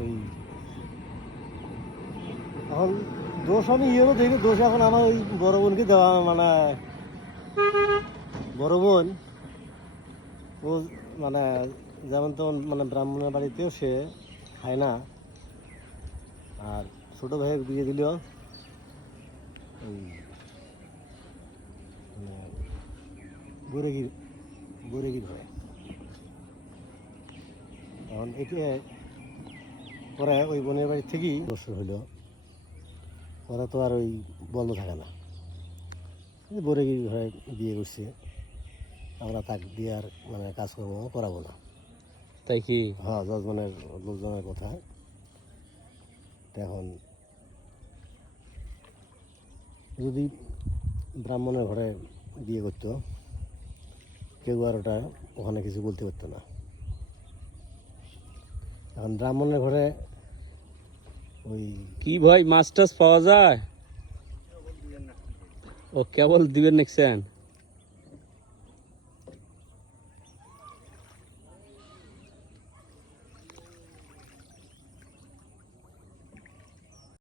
ওই এখন দোষ আমি ইয়েরও দেখি, দোষ এখন আমার ওই বড় বোনকে দেওয়া, মানে বড় বোন ও মানে যেমন তেমন মানে ব্রাহ্মণের বাড়িতেও সে খায় না, আর ছোটো ভাইয়ের বিয়ে দিলেও ওই মানে গরেগির হয়। এখন এটি পরে ওই বোনের বাড়ি থেকেই বছর হইল, ওরা তো আর ওই বন্ধ থাকে না, গরেগির ঘরে বিয়ে করছে, আমরা তাক দিয়ে আর মানে কাজকর্ম করাবো না। তাই কি? হ্যাঁ, যজমানের লোকজনের কথা। এখন যদি ব্রাহ্মণের ঘরে বিয়ে করতো, কেউ আর ওটা ওখানে কিছু বলতে পারতো না। এখন ব্রাহ্মণের ঘরে ওই কি ভাই মাছ টাছ পাওয়া যায়? ও কেবল দিবেন নেক্সেন?